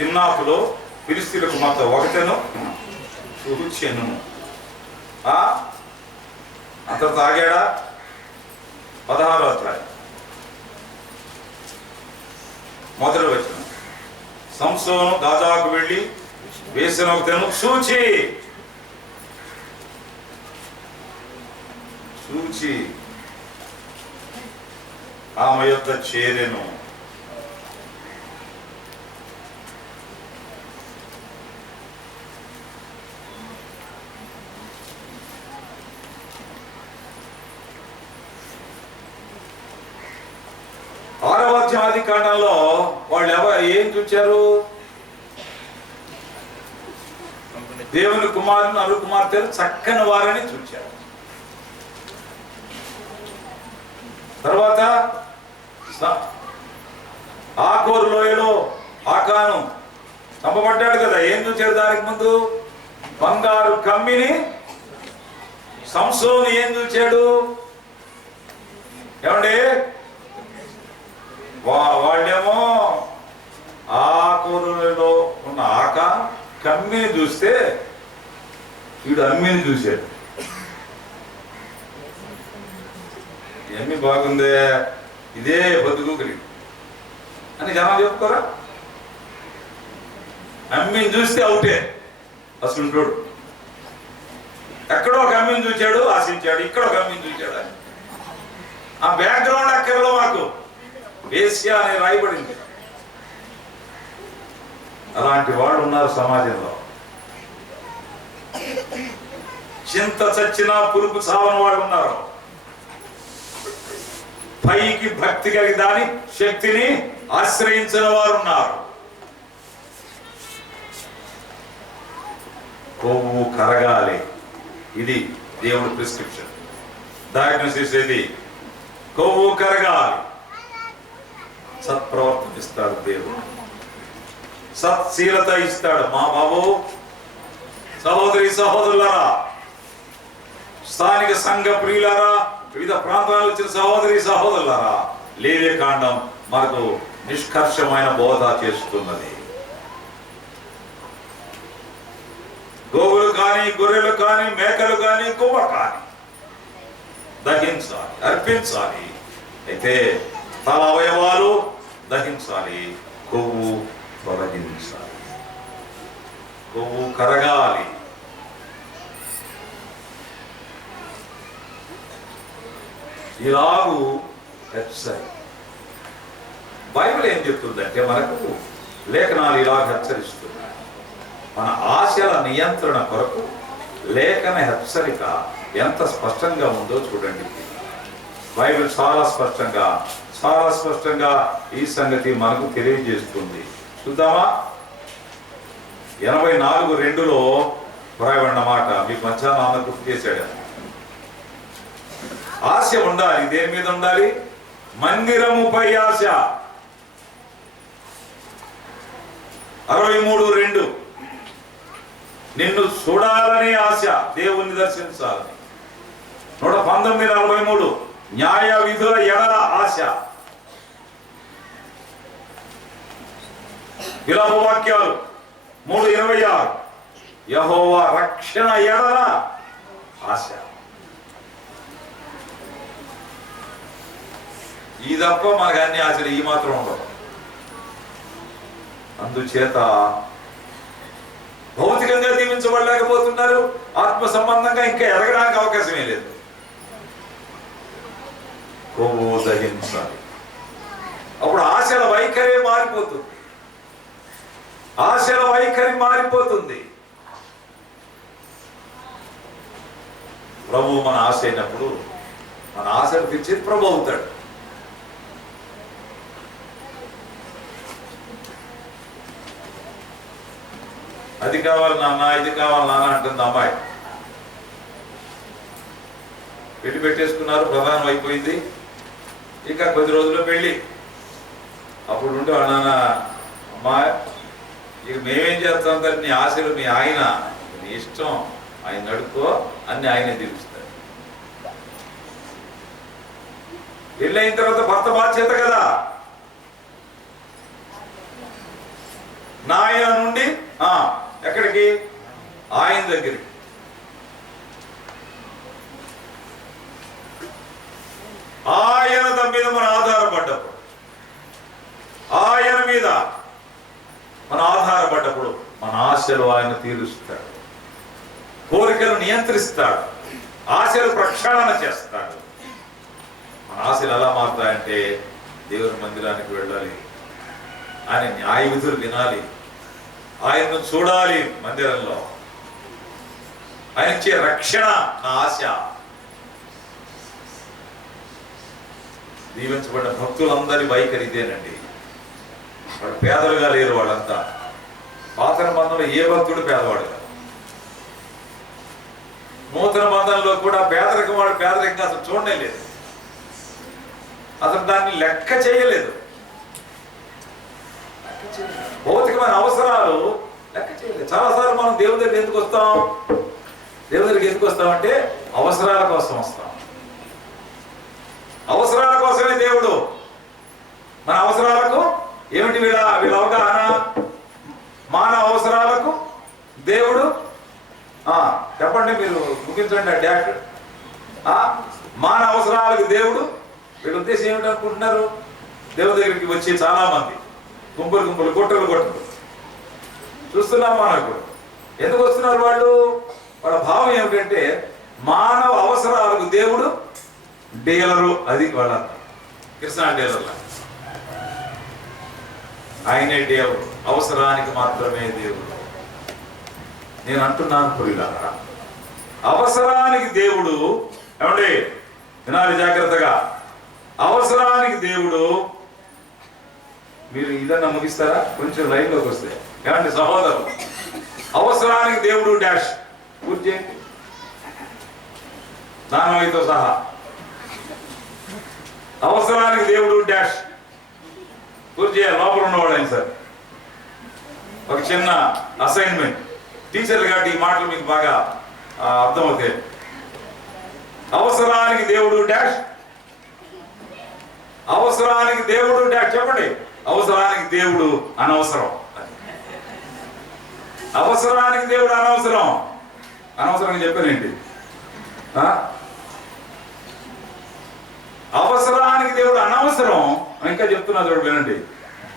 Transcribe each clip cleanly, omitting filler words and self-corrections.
తిమ్నాతులో ఫిలిష్తీయులకు మధ్య ఒకటెను చూచెను. అంత తాగాడా? 16వ అధ్యాయం మొదటి వచనం. సంసోను గాజాకు వెళ్ళి వేసిన ఒకటెను చూచి ఆమె యొద్ద చేరెను. ఆది కాండంలో వాళ్ళు ఏం చూచారు? దేవుని కుమారుని అరు కుమార్తెలు చక్కని వారని చూచారు. తర్వాత ఆకోరు లోయలో ఆకాను చంపబడ్డాడు కదా, ఏం చూచాడు? దానికి ముందు బంగారు కమ్మిని. సంసోను ఏం చూచాడు? ఏమండి, వాళ్ళేమో ఆకూరలో ఉన్న కమ్మిని చూస్తే వీడు అమ్మిని చూశాడు. అమ్మి బాగుందే, ఇదే బతుకు కలిగి అని జనాలు చెప్పుకోరా? అమ్మిని చూస్తే అవుటే అసలు. ఎక్కడో ఒక అమ్మిని చూచాడు, ఆశించాడు, ఇక్కడ ఒక అమ్మిని చూచాడు అని. ఆ బ్యాక్గ్రౌండ్ అక్కడలో మాకు వేశ్య అని రాయబడింది. అలాంటి వాళ్ళు ఉన్నారు సమాజంలో. చింత చచ్చినా పురుగు చావని వాడు ఉన్నారు. పైకి భక్తి కలిగి దాని శక్తిని ఆశ్రయించిన వారు ఉన్నారు. కొవ్వు కరగాలి, ఇది దేవుడి ప్రిస్క్రిప్షన్. డయాగ్నోసిస్ ఇది. కొవ్వు కరగాలి, సత్ప్రవర్తన ఇస్తాడు దేవుడు, సత్శీలత ఇస్తాడు. మా బాబు, సహోదరి సహోదరులారా, స్థానిక సంఘ ప్రియులారా, వివిధ ప్రాంతాలకు వచ్చిన సహోదరి సహోదరులారా, లేవే కాండం మనకు నిష్కర్షమైన బోధ చేస్తున్నది. గోవులు కానీ, గొర్రెలు కానీ, మేకలు కానీ, కొవ్వ కానీ దహించాలి, అర్పించాలి. అయితే తల అవయవాలు దహించాలి, కొవ్వు తొలగించాలి, కొవ్వు కరగాలి. ఇలాగూ హెచ్చరి. బైబిల్ ఏం చెప్తుందంటే మనకు లేఖనాలు ఇలాగ హెచ్చరిస్తున్నాయి. మన ఆశల నియంత్రణ కొరకు లేఖన హెచ్చరిక ఎంత స్పష్టంగా ఉందో చూడండి. బైబిల్ చాలా స్పష్టంగా ఈ సంగతి మనకు తెలియజేస్తుంది. చూద్దామా? 84:2లో వ్రాయబడిన మాట మీకు మధ్యాహ్నం అన్న గుర్తు చేశాడు. ఆశ ఉండాలి. దేని మీద ఉండాలి? మందిరముపై ఆశ. 63:2 నిన్ను చూడాలనే ఆశ, దేవుణ్ణి దర్శించాలని. 119:43 న్యాయ విధుల ఎడల ఆశ. విలాప వాక్యాలు 3:26 యెహోవా రక్షణ ఎడల ఆశ. ఈ తప్ప మనకు అన్ని ఆశలు ఈ మాత్రం ఉండవు. అందుచేత భౌతికంగా దీవించబడలేకపోతున్నారు, ఆత్మ సంబంధంగా ఇంకా ఎదగడానికి అవకాశమే లేదు. కొవ్వు దహించాలి. అప్పుడు ఆశల వైఖరి మారిపోతుంది. ఆశల వైఖరి మారిపోతుంది. ప్రభు మన ఆశ అయినప్పుడు మన ఆశలు తీర్చేది ప్రభు అవుతాడు. అది కావాలి నాన్న, ఇది కావాలి నాన్న అంటుంది అమ్మాయి. పెళ్లి పెట్టేసుకున్నారు, ప్రధానం అయిపోయింది. ఇక కొద్ది రోజుల్లో పెళ్ళి. అప్పుడు నుండి నాన్న, అమ్మాయి ఇక మేమేం చేస్తాం సార్, నీ ఆశలు మీ ఆయన, నీ ఇష్టం, ఆయన నడుకో అన్ని ఆయనే తీరుస్తాడు. పెళ్ళి అయిన తర్వాత భర్త బాధ్యత కదా. నాయన నుండి ఎక్కడికి? ఆయన దగ్గరికి. ఆయన దాని మీద మనం ఆధారపడ్డప్పుడు, ఆయన మీద మనం ఆధారపడ్డప్పుడు మన ఆశలు ఆయన తీరుస్తాడు, కోరికలు నియంత్రిస్తాడు, ఆశలు ప్రక్షాళన చేస్తాడు. మన ఆశలు ఎలా మారుతాయంటే దేవుని మందిరానికి వెళ్ళాలి, ఆయన న్యాయ విధులు వినాలి, ఆయన్ను చూడాలి మందిరంలో, ఆయన ఇచ్చే రక్షణ నా ఆశ. దీవించబడిన భక్తులందరి వైఖరి ఇదేనండి. వాళ్ళు పేదలుగా లేరు, వాళ్ళంతా. పాత నిబంధనలో ఏ భక్తుడు పేదవాడు కాదు. నూతన బంధంలో కూడా పేదరికం, వాడు పేదరికంగా అసలు చూడనే లేదు, అతను దాన్ని లెక్క చేయలేదు. భౌతికమైన అవసరాలు లెక్క చేయలేదు. చాలాసార్లు మనం దేవుని దగ్గర ఎందుకు వస్తాం? దేవుని దగ్గరికి ఎందుకు వస్తామంటే అవసరాల కోసం వస్తాం. అవసరాల కోసమే దేవుడు. మన అవసరాలకు ఏమిటి వీళ్ళ అవగాహన? మానవ అవసరాలకు దేవుడు చెప్పండి, మీరు ముగించండి డాక్టర్. మానవ అవసరాలకు దేవుడు, వీళ్ళ ఉద్దేశం ఏమిటి అనుకుంటున్నారు? దేవుడి దగ్గరికి వచ్చి చాలా మంది గుంపులు గుంపులు, గుట్టలు గుట్టలు చూస్తున్నాం. మనకు ఎందుకు వస్తున్నారు వాళ్ళు? వాళ్ళ భావం ఏమిటంటే మానవ అవసరాలకు దేవుడు డీలరు. అది వాళ్ళ కృష్ణా డీలర్ల. ఆయనే దేవుడు, అవసరానికి మాత్రమే దేవుడు. నేను అంటున్నాను పురిలారా, అవసరానికి దేవుడు. ఏమండి వినాలి జాగ్రత్తగా. అవసరానికి దేవుడు. మీరు ఇదన్నా ముగిస్తారా? కొంచెం లైన్లోకి వస్తే. ఏమండి సహోదరు, అవసరానికి దేవుడు డాష్ పూర్తి చేయండి, నాన్నమైతో సహా. అవసరానికి దేవుడు డాష్ పూర్తి చేయాలి. లోపల ఉన్నవాడు ఆయన సార్. ఒక చిన్న అసైన్మెంట్. టీచర్లు కాబట్టి ఈ మాటలు మీకు బాగా అర్థమవుతాయి. అవసరానికి దేవుడు డాష్, అవసరానికి దేవుడు డాష్. చెప్పండి. అవసరానికి దేవుడు అనవసరం. అవసరానికి దేవుడు అనవసరం. అనవసరంగా చెప్పానేంటి? అవసరానికి దేవుడు అనవసరం. ఇంకా చెప్తున్నా చూడు, వినండి.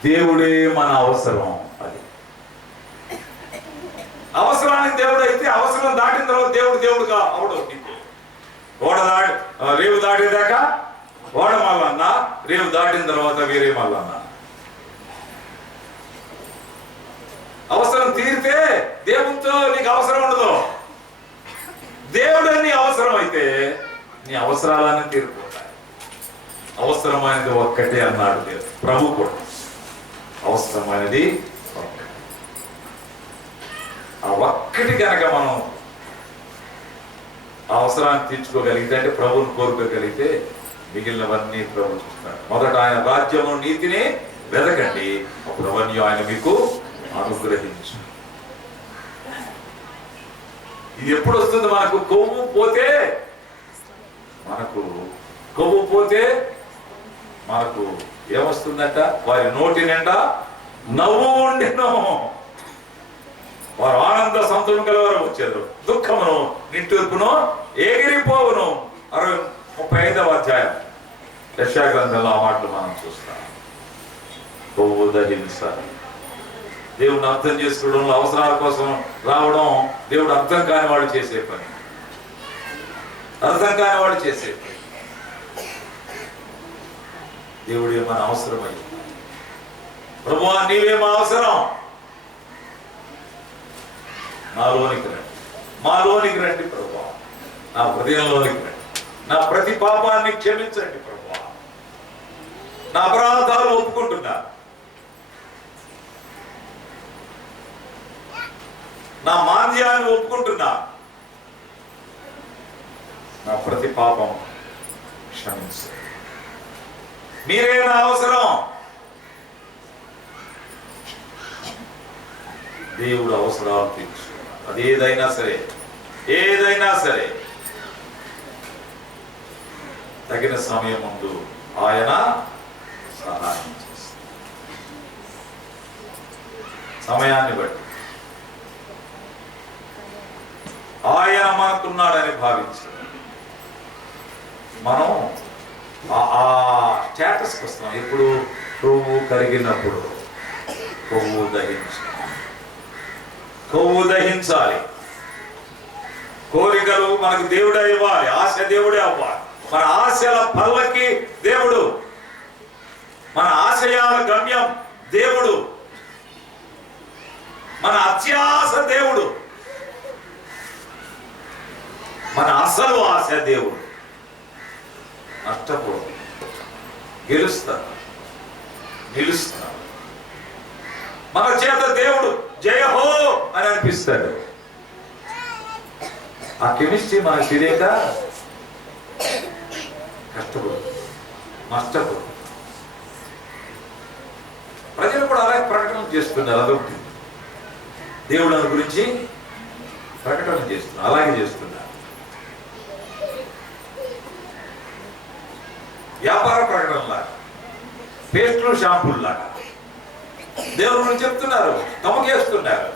దేవుడే మన అవసరం. అది అవసరానికి దేవుడు అయితే అవసరం దాటిన తర్వాత దేవుడుగా అవడు. రేవు దాటేదాకా ఓడ మల్లన్న, రేవు దాటిన తర్వాత వేరే మల్లన్న. అవసరం తీరితే దేవునితో నీకు అవసరం ఉండదు. దేవుడు నీ అవసరం అయితే నీ అవసరాలన్నీ తీరిపోతాయి. అవసరమైనది ఒక్కటే అన్నాడు దేవుడు. ప్రభు కూడా అవసరమైనది ఒక్కటి. ఆ ఒక్కటి కనుక మనం ఆ అవసరాన్ని తీర్చుకోగలిగితే, అంటే ప్రభువుని కోరుకోగలిగితే, మిగిలినవన్నీ ప్రభు చూస్తాడు. మొదట ఆయన రాజ్యము నీతిని వెదకండి, అప్పుడు అవన్నీ ఆయన మీకు అనుగ్రహించు. ఇది ఎప్పుడు వస్తుంది? మనకు కొవ్వు పోతే మనకు ఏమొస్తుందంట? వారి నోటి నిండా నవ్వు ఉండెను, వారు ఆనంద సంతోషం కలవారు వచ్చారు, దుఃఖమును నిట్టూర్పును ఎగిరిపోవును. 35వ అధ్యాయం యెషయా గ్రంథంలో ఆ మాటలు మనం చూస్తాం. కొవ్వు దహింస. దేవుడిని అర్థం చేసుకోవడంలో, అవసరాల కోసం రావడం దేవుడు అర్థం కాని వాడు చేసే పని. అర్థం కాని వాడు చేసే పని. దేవుడే మన అవసరమై, ప్రభువా నీవే మా అవసరం, నాలోనికి రండి, మాలోనికి రండి ప్రభువా, నా హృదయంలోనికి రండి, నా ప్రతి పాపాన్ని క్షమించండి ప్రభువా, నా అపరాధాలు ఒప్పుకుంటున్నా, నా మాంద్యాన్ని ఒప్పుకుంటున్నా, నా ప్రతి పాపం క్షమించు. మీరే నా అవసరం. దేవుడు అవసరాలు తీర్చు. అది ఏదైనా సరే తగిన సమయం ముందు ఆయన సహాయం చేస్తాడు. సమయాన్ని బట్టి ఆయన మనకున్నాడని భావించి మనం ఆ స్టేటస్కి వస్తాం. ఇప్పుడు కొవ్వు కరిగినప్పుడు కొవ్వు దహించాలి. కోరికలు మనకు దేవుడే ఇవ్వాలి, ఆశ దేవుడే అవ్వాలి. మన ఆశల పల్లకి దేవుడు, మన ఆశయాల గమ్యం దేవుడు, మన అత్యాశ దేవుడు, మన అసలు ఆశ దేవుడు. నష్టపో గెలుస్తా నిలుస్తా మన చేత దేవుడు జయ హో అని అనిపిస్తాడు. ఆ కెమిస్ట్రీ మనకు తెలియక కష్టపడు నష్టపో. ప్రజలు కూడా అలాగే ప్రకటన చేస్తున్నారు. అదొకటి దేవుడు గురించి ప్రకటన చేస్తున్నారు, అలాగే చేస్తున్నారు. వ్యాపార ప్రకటనలాగా, పేస్టులు షాంపూల్లాగా దేవుడు గురించి చెప్తున్నారు, తమకేస్తున్నారు.